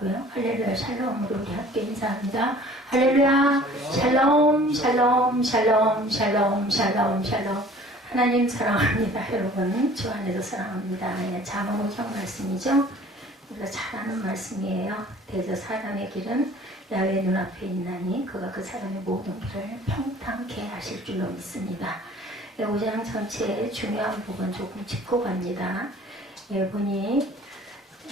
하고요. 할렐루야 샬롬으로 우리 함께 인사합니다. 할렐루야 샬롬 샬롬 샬롬 샬롬 샬롬 샬롬. 하나님 사랑합니다. 여러분 주 안에도 사랑합니다. 예, 잠언 5장 말씀이죠. 우리가 잘 아는 말씀이에요. 대저 사람의 길은 야훼 눈앞에 있나니 그가 그 사람의 모든 길을 평탄케 하실 줄로 믿습니다. 5장 전체의 중요한 부분 조금 짚고 갑니다. 보니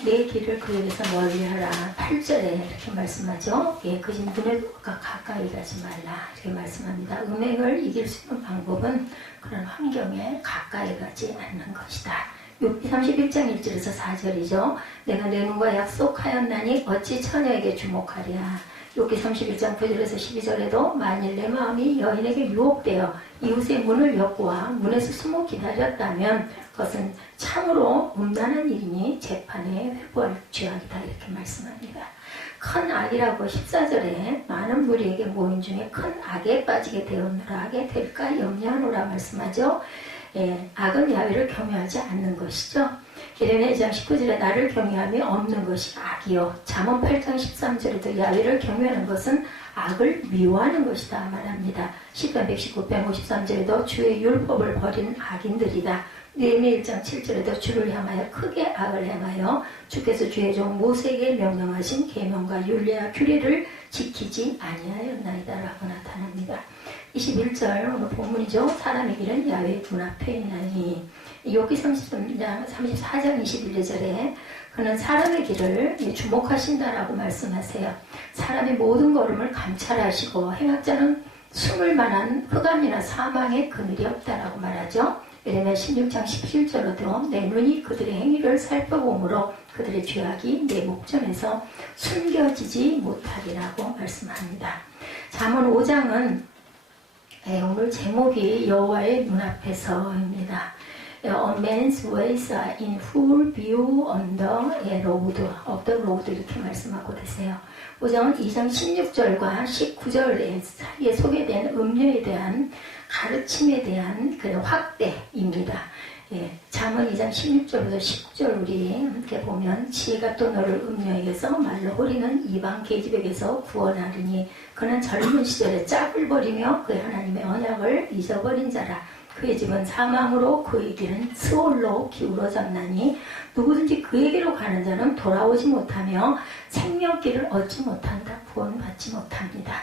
내 길을 그에게서 멀리하라. 8절에 이렇게 말씀하죠. 그 집 문에 가까이 가지 말라. 이렇게 말씀합니다. 음행을 이길 수 있는 방법은 그런 환경에 가까이 가지 않는 것이다. 31장 1절에서 4절이죠. 내가 내 눈과 약속하였나니 어찌 처녀에게 주목하랴. 욥기 31장 9절에서 12절에도 만일 내 마음이 여인에게 유혹되어 이웃의 문을 엿보아 문에서 숨어 기다렸다면 그것은 참으로 음란한 일이니 재판에 회부할 죄악이다. 이렇게 말씀합니다. 큰 악이라고 14절에 많은 무리에게 모인 중에 큰 악에 빠지게 되었노라. 하게 될까 염려하노라 말씀하죠. 악은 야훼를 경외하지 않는 것이죠. 예레미야 2장 19절에 나를 경외함이 없는 것이 악이요. 잠언 8장 13절에도 야훼를 경외하는 것은 악을 미워하는 것이다 말합니다. 시편 119, 153절에도 주의 율법을 버린 악인들이다. 느헤미야 1장 7절에도 주를 향하여 크게 악을 행하여 주께서 주의 종 모세에게 명령하신 계명과 율례와 규례를 지키지 아니하였나이다 라고 나타납니다. 21절 오늘 본문이죠. 사람의 길은 야훼 눈앞에 있나니. 욥기 34장 21절에 그는 사람의 길을 주목하신다라고 말씀하세요. 사람의 모든 걸음을 감찰하시고 행악자는 숨을 만한 흑암이나 사망의 그늘이 없다라고 말하죠. 예레미야 16장 17절로도 내 눈이 그들의 행위를 살펴보므로 그들의 죄악이 내 목전에서 숨겨지지 못하리라고 말씀합니다. 잠언 5장은 오늘 제목이 여호와의 눈앞에서입니다. A man's ways are in full view on the road of the road 이렇게 말씀하고 계세요. 5장은 2장 16절과 19절 사이에 소개된 음료에 대한 가르침에 대한 그런 확대입니다. 잠언 2장 16절부터 19절 우리 함께 보면 지혜가 또 너를 음녀에게서 말로 호리는 이방 계집에게서 구원하리니 그는 젊은 시절에 짝을 버리며 그의 하나님의 언약을 잊어버린 자라. 그의 집은 사망으로 그의 길은 스올로 기울어졌나니 누구든지 그에게로 가는 자는 돌아오지 못하며 생명길을 얻지 못한다. 구원받지 못합니다.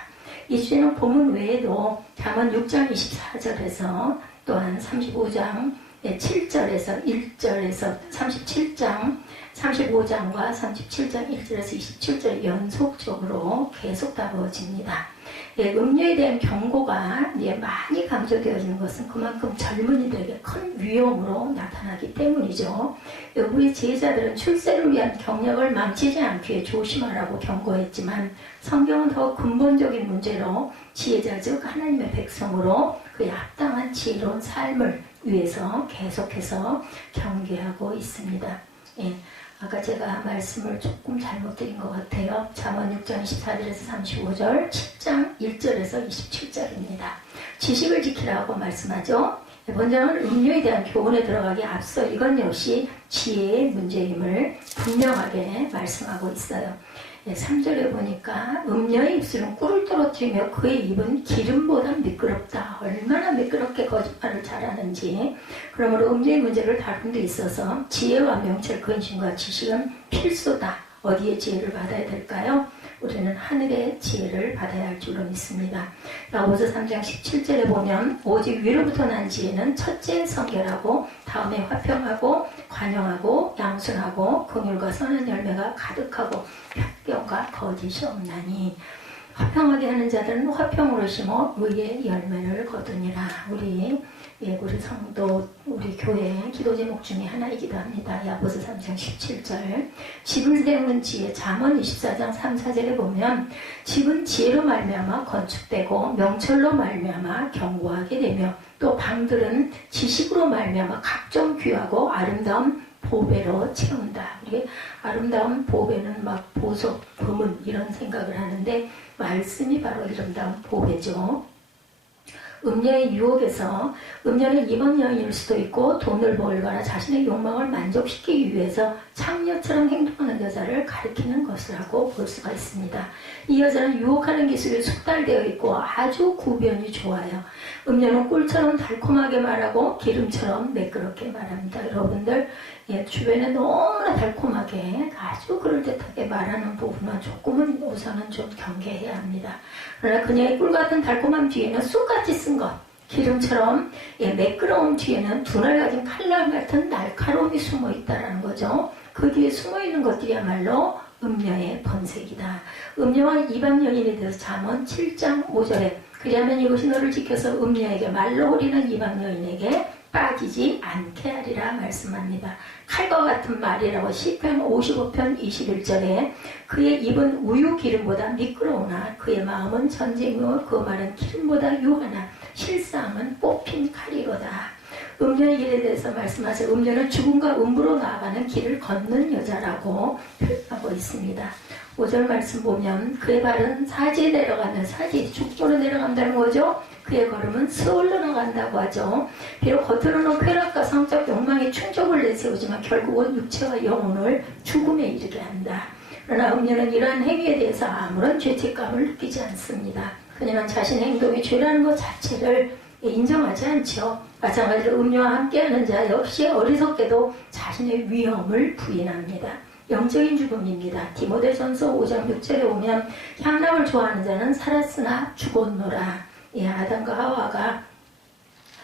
이 주제는 본문 외에도 잠언 6장 24절에서 또한 35장 7절에서 1절에서 37장 35장과 37장 1절에서 27절 연속적으로 계속 다루어집니다. 음료에 대한 경고가 많이 강조되어지는 것은 그만큼 젊은이들에게 큰 위험으로 나타나기 때문이죠. 우리 제자들은 출세를 위한 경력을 망치지 않기에 조심하라고 경고했지만 성경은 더 근본적인 문제로 지혜자 즉 하나님의 백성으로 그에 합당한 지혜로운 삶을 위해서 계속해서 경계하고 있습니다. 아까 제가 말씀을 조금 잘못 드린 것 같아요. 잠언 6장 24절에서 35절, 7장 1절에서 27절입니다. 지식을 지키라고 말씀하죠. 먼저는 음료에 대한 교훈에 들어가기 앞서 이건 역시 지혜의 문제임을 분명하게 말씀하고 있어요. 3절에 보니까 음녀의 입술은 꿀을 떨어뜨리며 그의 입은 기름보다 미끄럽다. 얼마나 미끄럽게 거짓말을 잘하는지. 그러므로 음녀의 문제를 다룬 데 있어서 지혜와 명철, 근심과 지식은 필수다. 어디에 지혜를 받아야 될까요? 우리는 하늘의 지혜를 받아야 할 줄로 믿습니다. 야고보서 3장 17절에 보면 오직 위로부터 난 지혜는 첫째 성결하고 다음에 화평하고 관용하고 양순하고 긍휼과 선한 열매가 가득하고 협병과 거짓이 없나니 화평하게 하는 자들은 화평으로 심어 의의 열매를 거두니라. 우리 성도, 우리 교회 기도 제목 중에 하나이기도 합니다. 야고보서 3장 17절. 집을 세우는 지혜, 잠언 24장 3, 4절에 보면 집은 지혜로 말미암아 건축되고 명철로 말미암아 견고하게 되며 또 방들은 지식으로 말미암아 각종 귀하고 아름다운 보배로 채운다. 우리 아름다운 보배는 막 보석, 금은 이런 생각을 하는데 말씀이 바로 아름다운 보배죠. 음녀의 유혹에서 음녀는 이번 여인일 수도 있고 돈을 벌거나 자신의 욕망을 만족시키기 위해서 창녀처럼 행동하는 여자를 가리키는 것이라고 볼 수가 있습니다. 이 여자는 유혹하는 기술이 숙달되어 있고 아주 구변이 좋아요. 음녀는 꿀처럼 달콤하게 말하고 기름처럼 매끄럽게 말합니다. 여러분들 주변에 너무나 달콤하게 아주 그럴듯하게 말하는 부분은 조금은 우선은 좀 경계해야 합니다. 그러나 그녀의 꿀같은 달콤함 뒤에는 쑥같이 쓴 것, 기름처럼 매끄러움 뒤에는 분할 가진 칼날 같은 날카로움이 숨어 있다는 거죠. 그 뒤에 숨어 있는 것들이야말로 음녀의 번색이다. 음녀와 이방 여인에 대해서 잠언 7장 5절에 그리하면 이것이 너를 지켜서 음녀에게 말로 호리는 이방 여인에게 빠지지 않게 하리라 말씀합니다. 칼과 같은 말이라고 시편 55편 21절에 그의 입은 우유 기름보다 미끄러우나 그의 마음은 전쟁이요 그 말은 기름보다 유하나 실상은 뽑힌 칼이로다. 음녀의 길에 대해서 말씀하세요. 음녀는 죽음과 음부로 나아가는 길을 걷는 여자라고 표현하고 있습니다. 5절 말씀 보면 그의 발은 사지에 내려가는 사지 죽도로 내려간다는 거죠. 그의 걸음은 스올로 나간다고 하죠. 비록 겉으로는 쾌락과 성적 욕망의 충족을 내세우지만 결국은 육체와 영혼을 죽음에 이르게 한다. 그러나 음녀는 이러한 행위에 대해서 아무런 죄책감을 느끼지 않습니다. 그녀는 자신의 행동이 죄라는 것 자체를 인정하지 않죠. 마찬가지로 음녀와 함께하는 자 역시 어리석게도 자신의 위험을 부인합니다. 영적인 죽음입니다. 디모데전서 5장 6절에 보면 향락을 좋아하는 자는 살았으나 죽었노라. 아담과 하와가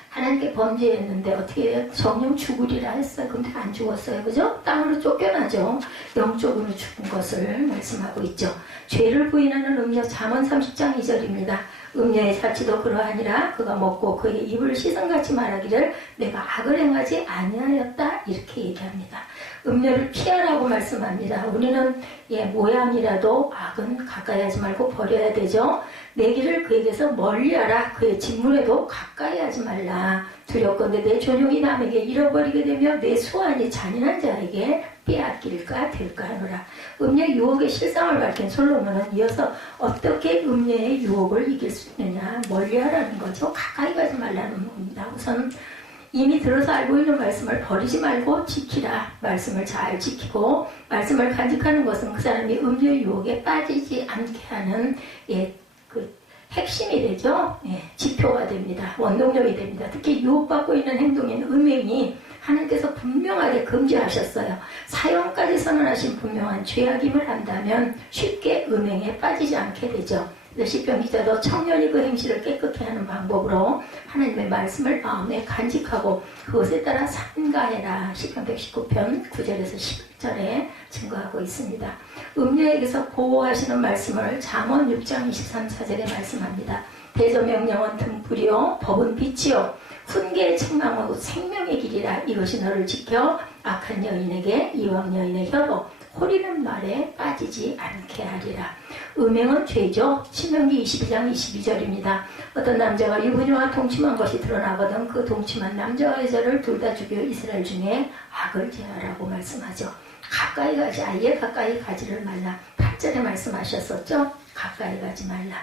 하나님께 범죄했는데 어떻게 정령 죽으리라 했어요. 근데 안 죽었어요. 그죠? 땅으로 쫓겨나죠. 영적으로 죽은 것을 말씀하고 있죠. 죄를 부인하는 음녀 잠언 30장 2절입니다. 음녀의 사치도 그러하니라 그가 먹고 그의 입을 씻은같이 말하기를 내가 악을 행하지 아니하였다 이렇게 얘기합니다. 음녀를 피하라고 말씀합니다. 우리는 모양이라도 악은 가까이 하지 말고 버려야 되죠. 내 길을 그에게서 멀리하라. 그의 직문에도 가까이 하지 말라. 두렵건대 내 존용이 남에게 잃어버리게 되며 내 수완이 잔인한 자에게 빼앗길까 될까 하노라. 음녀 유혹의 실상을 밝힌 솔로몬은 이어서 어떻게 음녀의 유혹을 이길 수 있느냐 멀리하라는 거죠. 가까이 가지 말라는 겁니다. 우선 이미 들어서 알고 있는 말씀을 버리지 말고 지키라. 말씀을 잘 지키고 말씀을 간직하는 것은 그 사람이 음녀의 유혹에 빠지지 않게 하는 그 핵심이 되죠. 지표가 됩니다. 원동력이 됩니다. 특히 유혹받고 있는 행동인 음행이 하나님께서 분명하게 금지하셨어요. 사형까지 선언하신 분명한 죄악임을 한다면 쉽게 음행에 빠지지 않게 되죠. 시편 기자도 청년이 그 행실을 깨끗게 하는 방법으로 하나님의 말씀을 마음에 간직하고 그것에 따라 삼가해라. 시편 119편 9절에서 11절에 증거하고 있습니다. 음녀에게서 보호하시는 말씀을 잠언 6장 23, 4절에 말씀합니다. 대저명령은 등불이요 법은 빛이요 훈계의 책망은 생명의 길이라. 이것이 너를 지켜 악한 여인에게 이왕 여인의 혀로 호리는 말에 빠지지 않게 하리라. 음행은 죄죠. 신명기 22장 22절입니다. 어떤 남자가 유부녀와 동침한 것이 드러나거든 그 동침한 남자와 여자를 둘 다 죽여 이스라엘 중에 악을 제하라고 말씀하죠. 가까이 가지 아예 가까이 가지를 말라. 8절에 말씀하셨었죠. 가까이 가지 말라.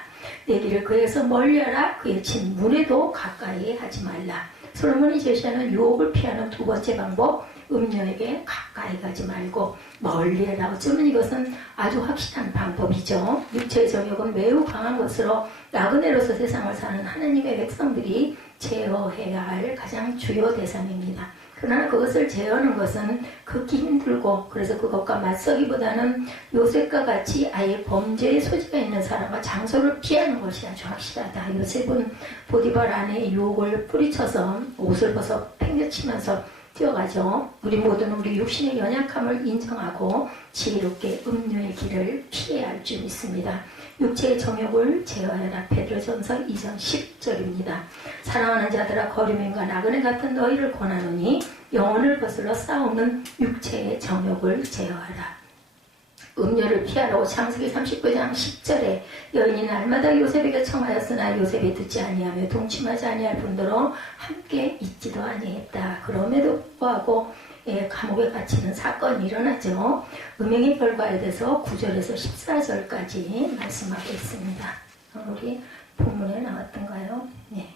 내 길을 그에서 멀리하라. 그의 친문에도 가까이 하지 말라. 솔로몬이 제시하는 유혹을 피하는 두 번째 방법, 음녀에게 가까이 가지 말고 멀리해라. 어쩌면 이것은 아주 확실한 방법이죠. 육체의 정욕은 매우 강한 것으로 나그네로서 세상을 사는 하나님의 백성들이 제어해야 할 가장 주요 대상입니다. 그러나 그것을 제어하는 것은 극히 힘들고 그래서 그것과 맞서기보다는 요셉과 같이 아예 범죄의 소지가 있는 사람과 장소를 피하는 것이 아주 확실하다. 요셉은 보디발 아내의 유혹을 뿌리쳐서 옷을 벗어 팽개치면서 뛰어가죠. 우리 모두는 우리 육신의 연약함을 인정하고 지혜롭게 음료의 길을 피해야 할 줄 믿습니다. 육체의 정욕을 제어하라. 베드로전서 2장 10절입니다. 사랑하는 자들아 거류민과 나그네 같은 너희를 권하노니 영혼을 거슬러 싸우는 육체의 정욕을 제어하라. 음녀를 피하라고 창세기 39장 10절에 여인이 날마다 요셉에게 청하였으나 요셉이 듣지 아니하며 동침하지 아니할 뿐더러 함께 있지도 아니했다. 그럼에도 불구하고 감옥에 갇히는 사건이 일어나죠. 음행의 결과에 대해서 9절에서 14절까지 말씀하고 있습니다. 우리 본문에 나왔던가요? 네.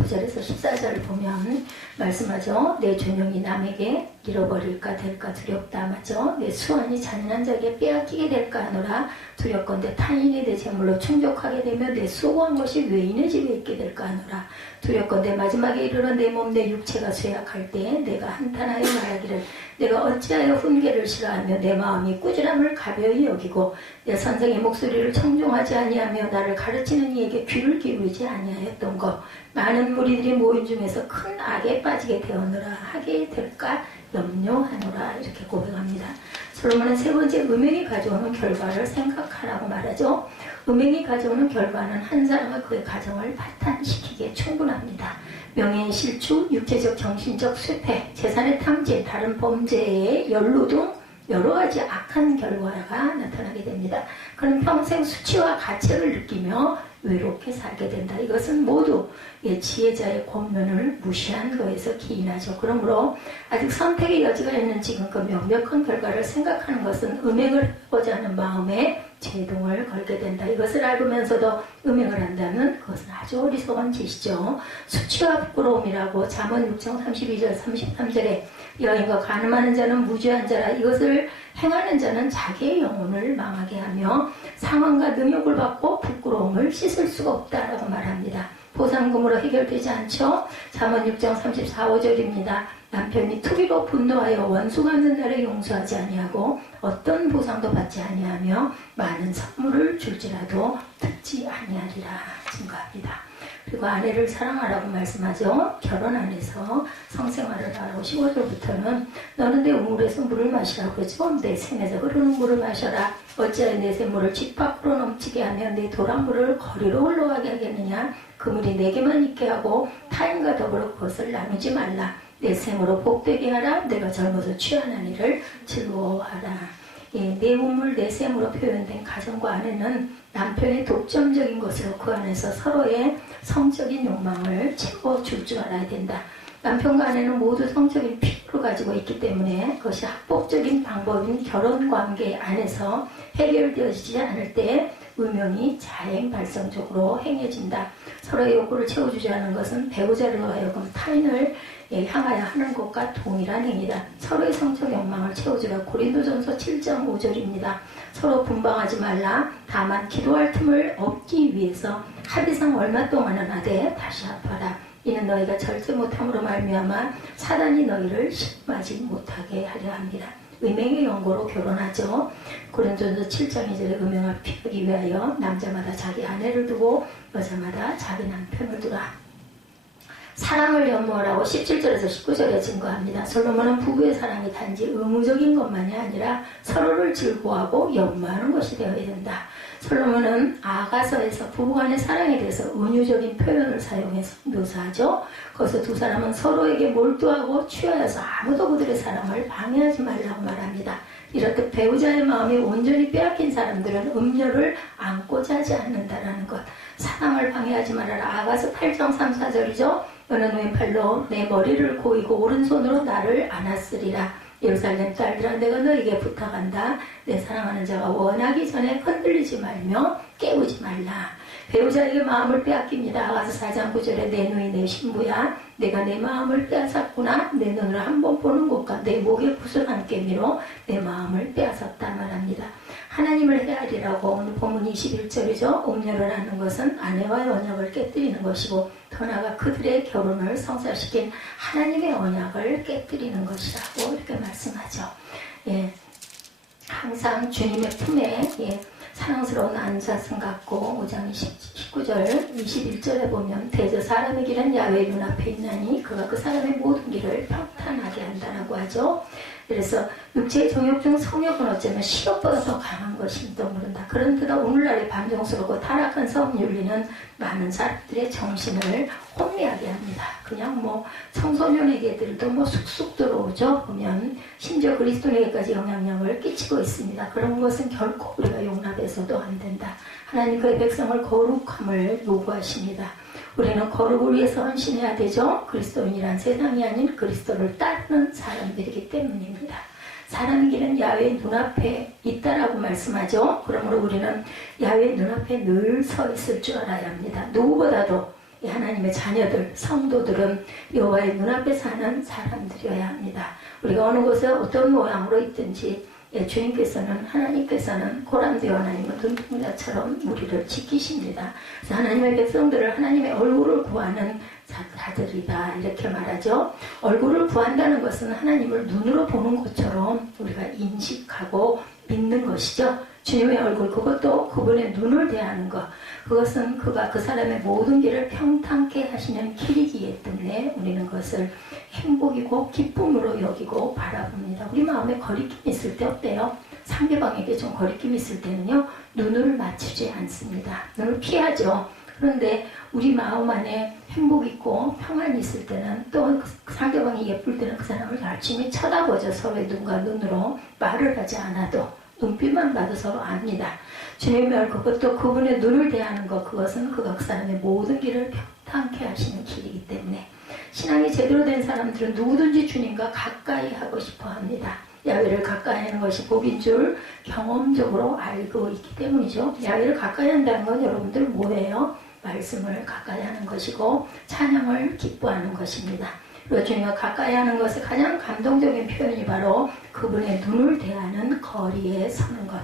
9절에서 14절을 보면 말씀하죠. 내 존영이 남에게 잃어버릴까 될까 두렵다. 맞죠? 내 수완이 잔인한 자에게 빼앗기게 될까 하노라. 두렵건대 타인이 내 재물로 충족하게 되면 내 수고한 것이 외인의 집에 있게 될까 하노라. 두렵건대 마지막에 이르러 내 몸 내 육체가 쇠약할 때 내가 한탄하여 말하기를 내가 어찌하여 훈계를 싫어하며 내 마음이 꾸지람을 가벼이 여기고 내 선생의 목소리를 청종하지 아니하며 나를 가르치는 이에게 귀를 기울이지 아니하였던 것. 많은 무리들이 모인 중에서 큰 악에 빠지게 되었노라. 하게 될까 염려하노라. 이렇게 고백합니다. 솔로몬은 세 번째 음행이 가져오는 결과를 생각하라고 말하죠. 음행이 가져오는 결과는 한 사람과 그의 가정을 파탄시키기에 충분합니다. 명예의 실추, 육체적 정신적 쇠퇴, 재산의 탕진, 다른 범죄의 연루 등 여러 가지 악한 결과가 나타나게 됩니다. 그는 평생 수치와 가책을 느끼며 외롭게 살게 된다. 이것은 모두 지혜자의 권면을 무시한 거에서 기인하죠. 그러므로 아직 선택의 여지가 있는 지금 그 명백한 결과를 생각하는 것은 음행을 하고자 하는 마음에 제동을 걸게 된다. 이것을 알면서도 음행을 한다면 그것은 아주 어리석은 짓이죠. 수치와 부끄러움이라고 잠언 6장 32절 33절에 여인과 가늠하는 자는 무죄한 자라. 이것을 행하는 자는 자기의 영혼을 망하게 하며 상황과 능욕을 받고 부끄러움을 씻을 수가 없다라고 말합니다. 보상금으로 해결되지 않죠. 잠언 6장 34, 5절입니다. 남편이 투기로 분노하여 원수 갚는 날에 용서하지 아니하고 어떤 보상도 받지 아니하며 많은 선물을 줄지라도 듣지 아니하리라 증거합니다. 그리고 아내를 사랑하라고 말씀하죠. 결혼 안에서 성생활을 하라고 15절부터는 너는 내 우물에서 물을 마시라고 그러죠. 내 샘에서 흐르는 물을 마셔라. 어찌하여 내 샘물을 집 밖으로 넘치게 하며 내 도랑물을 거리로 흘러가게 하겠느냐. 그 물이 내게만 있게 하고 타인과 더불어 그것을 나누지 말라. 내 샘으로 복되게 하라. 내가 젊어서 취한 이를 즐거워하라. 내 우물 내 샘으로 표현된 가정과 아내는 남편의 독점적인 것으로 그 안에서 서로의 성적인 욕망을 채워줄 줄 알아야 된다. 남편과 아내는 모두 성적인 필요를 가지고 있기 때문에 그것이 합법적인 방법인 결혼관계 안에서 해결되어지지 않을 때 음욕이 자행 발성적으로 행해진다. 서로의 욕구를 채워주지 않는 것은 배우자로 하여금 타인을 향하여 하는 것과 동일한 행위다. 서로의 성적 욕망을 채워주라. 고린도전서 7장 5절입니다. 서로 분방하지 말라. 다만 기도할 틈을 얻기 위해서 합의상 얼마 동안은 하되 다시 합하라. 이는 너희가 절제 못함으로 말미암아 사단이 너희를 심하지 못하게 하려 합니다. 음행의 연고로 결혼하죠. 고린도전서 7장 2절에 음행을 피하기 위하여 남자마다 자기 아내를 두고 여자마다 자기 남편을 두라. 사랑을 연모하라고 17절에서 19절에 증거합니다. 솔로몬은 부부의 사랑이 단지 의무적인 것만이 아니라 서로를 즐거워하고 연모하는 것이 되어야 된다. 솔로몬은 아가서에서 부부간의 사랑에 대해서 은유적인 표현을 사용해서 묘사하죠. 거기서 두 사람은 서로에게 몰두하고 취하여서 아무도 그들의 사랑을 방해하지 말라고 말합니다. 이렇듯 배우자의 마음이 온전히 빼앗긴 사람들은 음료를 안고자 하지 않는다라는 것. 사랑을 방해하지 말아라. 아가서 8장 3, 4절이죠. 너는 왼팔로 내 머리를 고이고 오른손으로 나를 안았으리라. 예루살렘 딸들아 내가 너에게 부탁한다. 내 사랑하는 자가 원하기 전에 흔들리지 말며 깨우지 말라. 배우자에게 마음을 빼앗깁니다. 아가서 4장 9절에 내 누이 내 신부야 내가 내 마음을 빼앗았구나. 내 눈을 한 번 보는 곳과 내 목에 붓을 한 깨미로 내 마음을 빼앗았다 말합니다. 하나님을 헤아리라고 오늘 본문 21절이죠. 음녀를 하는 것은 아내와의 언약을 깨뜨리는 것이고 더 나아가 그들의 결혼을 성사시킨 하나님의 언약을 깨뜨리는 것이라고 이렇게 말씀하죠. 항상 주님의 품에 사랑스러운 안자승 같고 5장 19절 21절에 보면 대저 사람의 길은 야훼 눈앞에 있나니 그가 그 사람의 모든 길을 평탄하게 한다라고 하죠. 그래서 육체의 정욕 중 성욕은 어쩌면 식욕보다 더 강한 것임도 모른다. 그런데도 오늘날의 반정스럽고 타락한 성윤리는 많은 사람들의 정신을 혼미하게 합니다. 그냥 청소년에게들도 쑥쑥 들어오죠. 보면 심지어 그리스도인에게까지 영향력을 끼치고 있습니다. 그런 것은 결코 우리가 용납해서도 안 된다. 하나님 그의 백성을 거룩함을 요구하십니다. 우리는 거룩을 위해서 헌신해야 되죠. 그리스도인이란 세상이 아닌 그리스도를 따르는 사람들이기 때문입니다. 사람의 길은 야훼 눈앞에 있다라고 말씀하죠. 그러므로 우리는 야훼 눈앞에 늘 서 있을 줄 알아야 합니다. 누구보다도 이 하나님의 자녀들, 성도들은 여호와의 눈앞에 사는 사람들이어야 합니다. 우리가 어느 곳에 어떤 모양으로 있든지 주님께서는, 하나님께서는 고람되어 하나님은 눈동자처럼 우리를 지키십니다. 그래서 하나님의 백성들을 하나님의 얼굴을 구하는 자들이다 이렇게 말하죠. 얼굴을 구한다는 것은 하나님을 눈으로 보는 것처럼 우리가 인식하고 믿는 것이죠. 주님의 얼굴, 그것도 그분의 눈을 대하는 것, 그것은 그가 그 사람의 모든 길을 평탄케 하시는 길이기 때문에 우리는 그것을 행복이고 기쁨으로 여기고 바라봅니다. 우리 마음에 거리낌 있을 때 어때요? 상대방에게 좀 거리낌 있을 때는요, 눈을 맞추지 않습니다. 눈을 피하죠. 그런데 우리 마음 안에 행복 있고 평안이 있을 때는, 또 상대방이 예쁠 때는 그 사람을 열심히 쳐다보죠. 서로의 눈과 눈으로 말을 하지 않아도 눈빛만 봐도 서로 압니다. 주님의 얼굴, 그것도 그분의 눈을 대하는 것, 그것은 그 각 사람의 모든 길을 평탄케 하시는 길이기 때문에 신앙이 제대로 된 사람들은 누구든지 주님과 가까이 하고 싶어 합니다. 야훼를 가까이 하는 것이 복인 줄 경험적으로 알고 있기 때문이죠. 야훼를 가까이 한다는 건 여러분들 뭐예요? 말씀을 가까이 하는 것이고 찬양을 기뻐하는 것입니다. 그리고 주님과 가까이 하는 것의 가장 감동적인 표현이 바로 그분의 눈을 대하는 거리에 서는 것.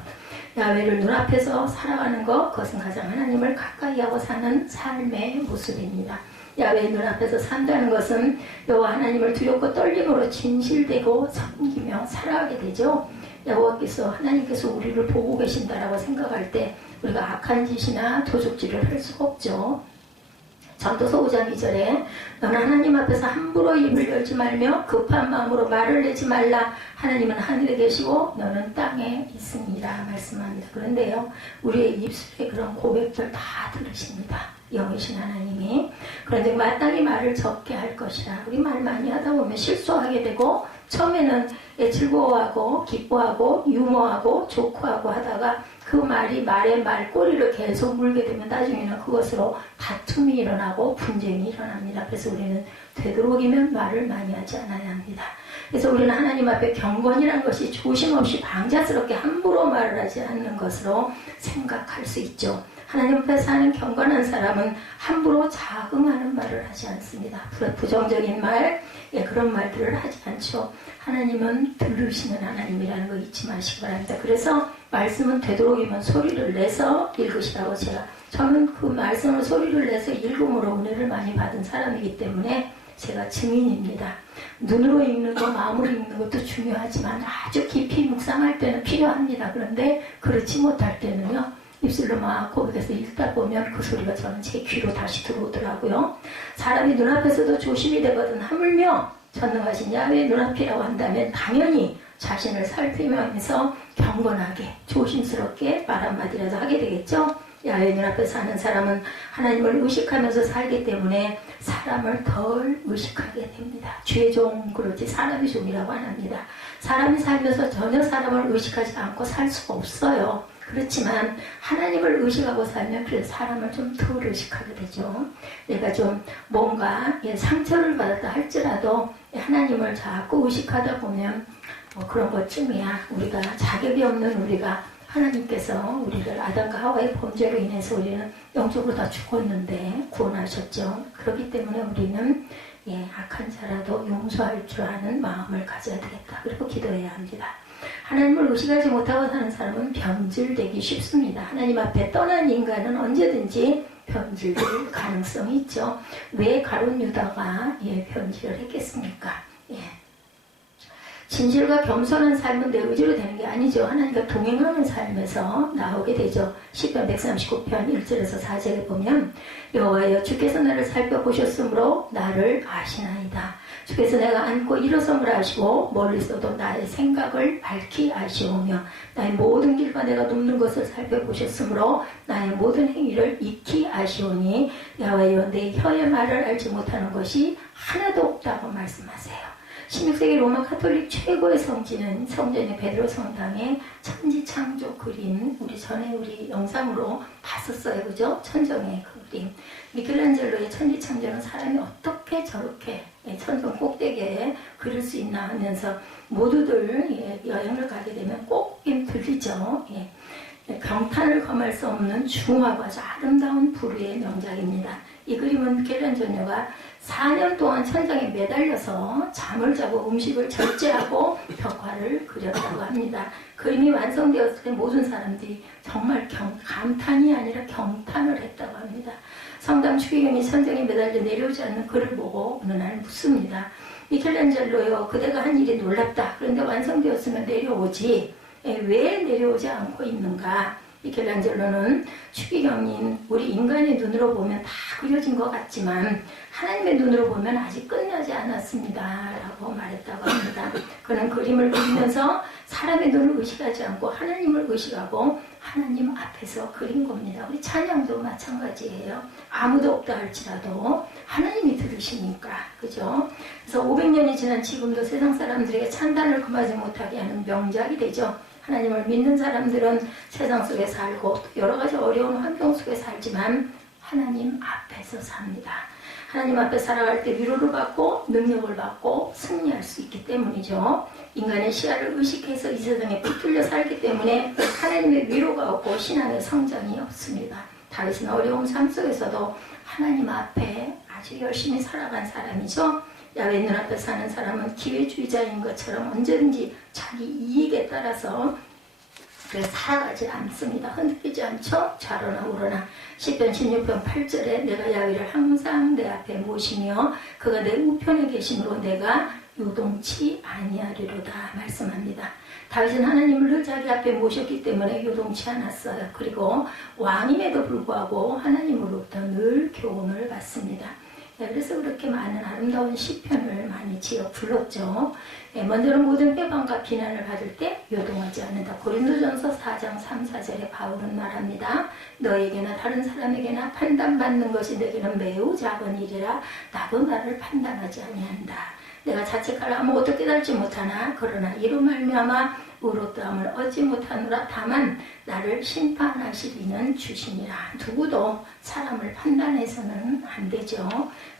야훼를 눈앞에서 살아가는 것, 그것은 가장 하나님을 가까이 하고 사는 삶의 모습입니다. 야훼의 눈앞에서 산다는 것은 여호와 하나님을 두렵고 떨림으로 진실되고 섬기며 살아가게 되죠. 여호와께서, 하나님께서 우리를 보고 계신다라고 생각할 때 우리가 악한 짓이나 도둑질을 할 수가 없죠. 전도서 5장 2절에 너는 하나님 앞에서 함부로 입을 열지 말며 급한 마음으로 말을 내지 말라. 하나님은 하늘에 계시고 너는 땅에 있습니다 말씀합니다. 그런데요, 우리의 입술에 그런 고백들 다 들으십니다. 영이신 하나님이. 그런데 마땅히 말을 적게 할 것이라. 우리 말 많이 하다 보면 실수하게 되고, 처음에는 즐거워하고 기뻐하고 유머하고 좋고하고 하다가 그 말이 말의 말꼬리를 계속 물게 되면 나중에는 그것으로 다툼이 일어나고 분쟁이 일어납니다. 그래서 우리는 되도록이면 말을 많이 하지 않아야 합니다. 그래서 우리는 하나님 앞에 경건이라는 것이 조심 없이 방자스럽게 함부로 말을 하지 않는 것으로 생각할 수 있죠. 하나님 앞에 사는 경건한 사람은 함부로 자긍하는 말을 하지 않습니다. 부정적인 말, 그런 말들을 하지 않죠. 하나님은 들으시는 하나님이라는 거 잊지 마시기 바랍니다. 그래서 말씀은 되도록이면 소리를 내서 읽으시라고 저는 그 말씀을 소리를 내서 읽음으로 은혜를 많이 받은 사람이기 때문에 제가 증인입니다. 눈으로 읽는 거, 마음으로 읽는 것도 중요하지만 아주 깊이 묵상할 때는 필요합니다. 그런데 그렇지 못할 때는요, 입술로 막 고백해서 읽다 보면 그 소리가 저는 제 귀로 다시 들어오더라고요. 사람이 눈앞에서도 조심이 되거든. 하물며 전능하신 야훼의 눈앞이라고 한다면 당연히 자신을 살피면서 경건하게 조심스럽게 말 한마디라도 하게 되겠죠. 야훼의 눈앞에 사는 사람은 하나님을 의식하면서 살기 때문에 사람을 덜 의식하게 됩니다. 주의 종, 그렇지 사람의 종이라고 안 합니다. 사람이 살면서 전혀 사람을 의식하지 않고 살 수가 없어요. 그렇지만 하나님을 의식하고 살면 그래서 사람을 좀 덜 의식하게 되죠. 내가 좀 뭔가 상처를 받았다 할지라도 하나님을 자꾸 의식하다 보면 그런 것쯤이야. 우리가 자격이 없는 우리가, 하나님께서 우리를 아담과 하와의 범죄로 인해서 우리는 영적으로 다 죽었는데 구원하셨죠. 그렇기 때문에 우리는 악한 자라도 용서할 줄 아는 마음을 가져야 되겠다. 그리고 기도해야 합니다. 하나님을 의식하지 못하고 사는 사람은 변질되기 쉽습니다. 하나님 앞에 떠난 인간은 언제든지 변질될 가능성이 있죠. 왜 가룟 유다가 변질을 했겠습니까? 진실과 겸손한 삶은 내 의지로 되는 게 아니죠. 하나님과 동행하는 삶에서 나오게 되죠. 시편 139편 1절에서 4절에 보면 여호와여 주께서 나를 살펴보셨으므로 나를 아시나이다. 주께서 내가 앉고 일어섬을 아시고 멀리서도 나의 생각을 밝히 아시오며 나의 모든 길과 내가 눕는 것을 살펴보셨으므로 나의 모든 행위를 익히 아시오니 여호와여 내 혀의 말을 알지 못하는 것이 하나도 없다고 말씀하세요. 16세기 로마 카톨릭 최고의 성지는 성전의 베드로 성당의 천지창조 그림, 우리 전에 우리 영상으로 봤었어요. 그죠? 천정의 그 그림. 미켈란젤로의 천지창조는 사람이 어떻게 저렇게 천정 꼭대기에 그릴 수 있나 하면서 모두들 여행을 가게 되면 꼭 들리죠. 경탄을 금할 수 없는 중후하고 아주 아름다운 부르의 명작입니다. 이 그림은 미켈란젤로가 4년 동안 천장에 매달려서 잠을 자고 음식을 절제하고 벽화를 그렸다고 합니다. 그림이 완성되었을 때 모든 사람들이 정말 감탄이 아니라 경탄을 했다고 합니다. 성당 추기경이 천장에 매달려 내려오지 않는 그를 보고 어느 날 묻습니다. 미켈란젤로요, 그대가 한 일이 놀랍다. 그런데 완성되었으면 내려오지. 왜 내려오지 않고 있는가? 미켈란젤로는 추기경인 우리 인간의 눈으로 보면 다 그려진 것 같지만 하나님의 눈으로 보면 아직 끝나지 않았습니다 라고 말했다고 합니다. 그는 그림을 그리면서 사람의 눈을 의식하지 않고 하나님을 의식하고 하나님 앞에서 그린 겁니다. 우리 찬양도 마찬가지예요. 아무도 없다 할지라도 하나님이 들으시니까, 그죠? 그래서 500년이 지난 지금도 세상 사람들에게 찬단을 금하지 못하게 하는 명작이 되죠. 하나님을 믿는 사람들은 세상 속에 살고 여러 가지 어려운 환경 속에 살지만 하나님 앞에서 삽니다. 하나님 앞에 살아갈 때 위로를 받고 능력을 받고 승리할 수 있기 때문이죠. 인간의 시야를 의식해서 이 세상에 붙들려 살기 때문에 하나님의 위로가 없고 신앙의 성장이 없습니다. 다윗은 어려운 삶 속에서도 하나님 앞에 아주 열심히 살아간 사람이죠. 야훼 눈앞에 사는 사람은 기회주의자인 것처럼 언제든지 자기 이익에 따라서 살아가지 않습니다. 흔들리지 않죠? 좌로나 우로나. 시편 16편 8절에 내가 야훼를 항상 내 앞에 모시며 그가 내 우편에 계심으로 내가 요동치 아니하리로다 말씀합니다. 다윗은 하나님을 늘 자기 앞에 모셨기 때문에 요동치 않았어요. 그리고 왕임에도 불구하고 하나님으로부터 늘 교훈을 받습니다. 그래서 그렇게 많은 아름다운 시편을 많이 지어 불렀죠. 먼저는 모든 회방과 비난을 받을 때 요동하지 않는다. 고린도전서 4장 3, 4절에 바울은 말합니다. 너에게나 다른 사람에게나 판단받는 것이 내게는 매우 작은 일이라 나도 나를 판단하지 아니한다. 내가 자책하라 아무것도 깨달지 못하나 그러나 이로 말미암아 의롭다함을 얻지 못하노라. 다만 나를 심판하시리는 주시니라. 누구도 사람을 판단해서는 안 되죠.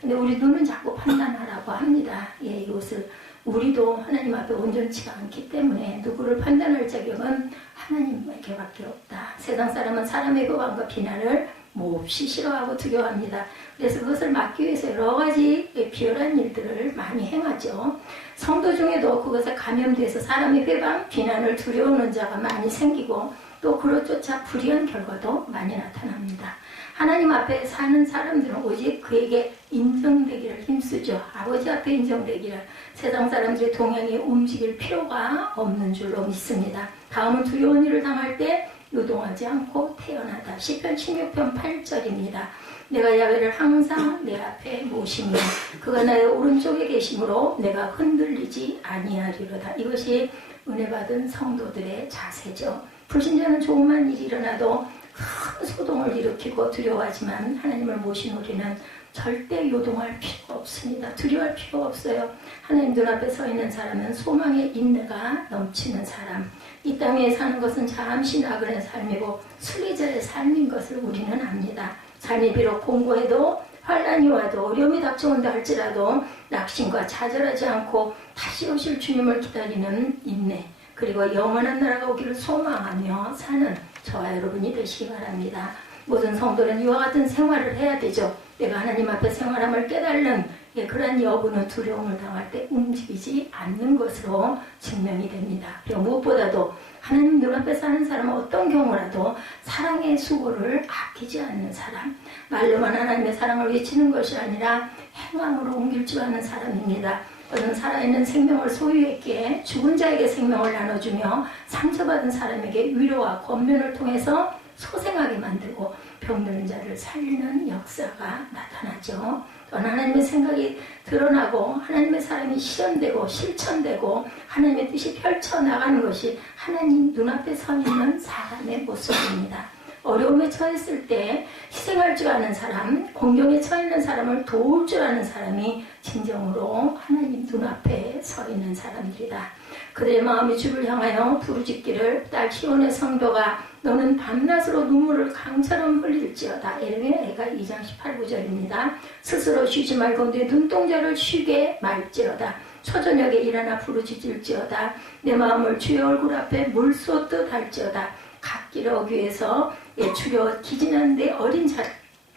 근데 우리 눈은 자꾸 판단하라고 합니다. 이것을 우리도 하나님 앞에 온전치가 않기 때문에 누구를 판단할 자격은 하나님에게밖에 없다. 세상 사람은 사람의 교환과 비난을 몹시 싫어하고 두려워합니다. 그래서 그것을 막기 위해서 여러 가지 비열한 일들을 많이 행하죠. 성도 중에도 그것에 감염돼서 사람의 회방, 비난을 두려워하는 자가 많이 생기고 또 그로 쫓아 불의한 결과도 많이 나타납니다. 하나님 앞에 사는 사람들은 오직 그에게 인정되기를 힘쓰죠. 아버지 앞에 인정되기를. 세상 사람들의 동향에 움직일 필요가 없는 줄로 믿습니다. 다음은 두려운 일을 당할 때 요동하지 않고 태어나다. 시편 16편 8절입니다. 내가 야훼를 항상 내 앞에 모시며 그가 나의 오른쪽에 계심으로 내가 흔들리지 아니하리로다. 이것이 은혜 받은 성도들의 자세죠. 불신자는 조그만 일이 일어나도 큰 소동을 일으키고 두려워하지만 하나님을 모신 우리는 절대 요동할 필요가 없습니다. 두려워할 필요가 없어요. 하나님 눈앞에 서 있는 사람은 소망의 인내가 넘치는 사람. 이 땅에 사는 것은 잠시 나그네 삶이고 순리자의 삶인 것을 우리는 압니다. 삶이 비록 공고해도 환난이 와도 어려움이 닥쳐온다 할지라도 낙심과 좌절하지 않고 다시 오실 주님을 기다리는 인내, 그리고 영원한 나라가 오기를 소망하며 사는 저와 여러분이 되시기 바랍니다. 모든 성도는 이와 같은 생활을 해야 되죠. 내가 하나님 앞에 생활함을 깨달는 그러한 여부는 두려움을 당할 때 움직이지 않는 것으로 증명이 됩니다. 그리고 무엇보다도 하나님 눈앞에 사는 사람은 어떤 경우라도 사랑의 수고를 아끼지 않는 사람, 말로만 하나님의 사랑을 외치는 것이 아니라 행함으로 옮길 줄 아는 사람입니다. 그는 살아있는 생명을 소유했기에 죽은 자에게 생명을 나눠주며 상처받은 사람에게 위로와 권면을 통해서 소생하게 만들고 병든 자를 살리는 역사가 나타나죠. 또한 하나님의 생각이 드러나고 하나님의 사람이 실현되고 실천되고 하나님의 뜻이 펼쳐나가는 것이 하나님 눈앞에 서 있는 사람의 모습입니다. 어려움에 처했을 때 희생할 줄 아는 사람, 공경에 처해있는 사람을 도울 줄 아는 사람이 진정으로 하나님 눈앞에 서 있는 사람들이다. 그들의 마음이 주를 향하여 부르짖기를 딸 시온의 성도가 너는 밤낮으로 눈물을 강처럼 흘릴지어다. 에르미야가 2장 18, 9절입니다. 스스로 쉬지 말고 내 눈동자를 쉬게 말지어다. 초저녁에 일어나 부르짖을지어다. 내 마음을 주의 얼굴 앞에 물 쏟듯 할지어다. 갓길을 얻기 위해서 주려 기진하는데 어린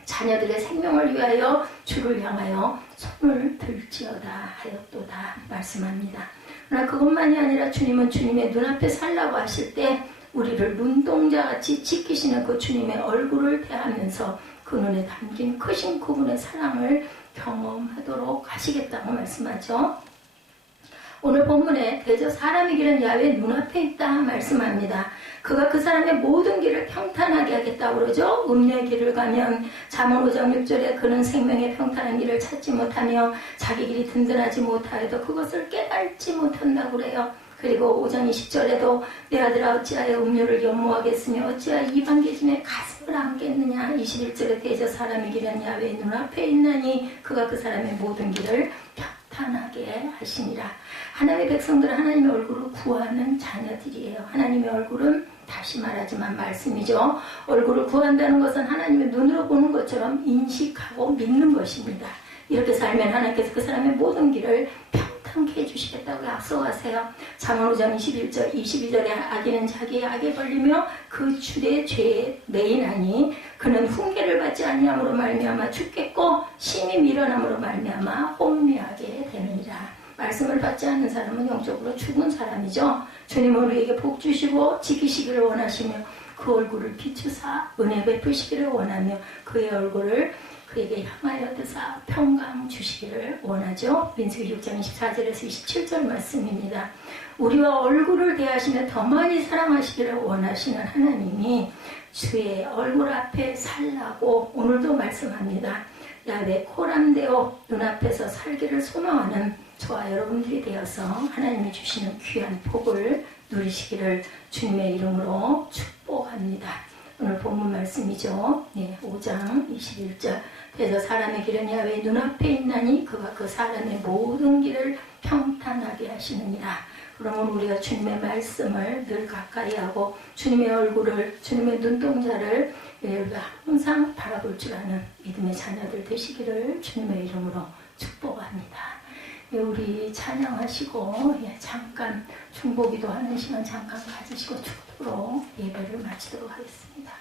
자녀들의 생명을 위하여 주를 향하여 손을 들지어다 하였도다 말씀합니다. 그러나 그것만이 아니라 주님은 주님의 눈앞에 살라고 하실 때 우리를 눈동자같이 지키시는 그 주님의 얼굴을 대하면서 그 눈에 담긴 크신 그분의 사랑을 경험하도록 하시겠다고 말씀하죠. 오늘 본문에 대저 사람의 길은 야훼 눈앞에 있다 말씀합니다. 그가 그 사람의 모든 길을 평탄하게 하겠다고 그러죠. 음료의 길을 가면 잠언 5장 6절에 그는 생명의 평탄한 길을 찾지 못하며 자기 길이 든든하지 못하여도 그것을 깨닫지 못한다고 그래요. 그리고 5장 20절에도 내 아들아 어찌하여 음료를 연모하겠으며 어찌하여 이방 계짐에 가슴을 안겠느냐. 21절에 대저 사람의 길은 야훼 눈앞에 있나니 그가 그 사람의 모든 길을 평탄하게 하시니라. 하나님의 백성들은 하나님의 얼굴을 구하는 자녀들이에요. 하나님의 얼굴은 다시 말하지만 말씀이죠. 얼굴을 구한다는 것은 하나님의 눈으로 보는 것처럼 인식하고 믿는 것입니다. 이렇게 살면 하나님께서 그 사람의 모든 길을 평탄케 해주시겠다고 약속하세요. 잠언 5장 21절 22절에 악인은 자기의 악에 걸리며 그 주의 죄에 매이나니 그는 훈계를 받지 아니함으로 말미암아 죽겠고 심히 밀어남으로 말미암아 혼미하게 되느니라. 말씀을 받지 않는 사람은 영적으로 죽은 사람이죠. 주님은 우리에게 복 주시고 지키시기를 원하시며 그 얼굴을 비추사 은혜 베푸시기를 원하며 그의 얼굴을 그에게 향하여 드사 평강 주시기를 원하죠. 민수기 6장 24절에서 27절 말씀입니다. 우리와 얼굴을 대하시며 더 많이 사랑하시기를 원하시는 하나님이 주의 얼굴 앞에 살라고 오늘도 말씀합니다. 야훼 코람되어 눈앞에서 살기를 소망하는 저와 여러분들이 되어서 하나님이 주시는 귀한 복을 누리시기를 주님의 이름으로 축복합니다. 오늘 본문 말씀이죠. 5장 21절 그래서 사람의 길은 야훼 눈앞에 있나니 그가 그 사람의 모든 길을 평탄하게 하시느니라. 그러면 우리가 주님의 말씀을 늘 가까이 하고 주님의 얼굴을 주님의 눈동자를 항상 바라볼 줄 아는 믿음의 자녀들 되시기를 주님의 이름으로 축복합니다. 우리 찬양하시고 잠깐 중보기도 하는 시간 잠깐 가지시고 축도로 예배를 마치도록 하겠습니다.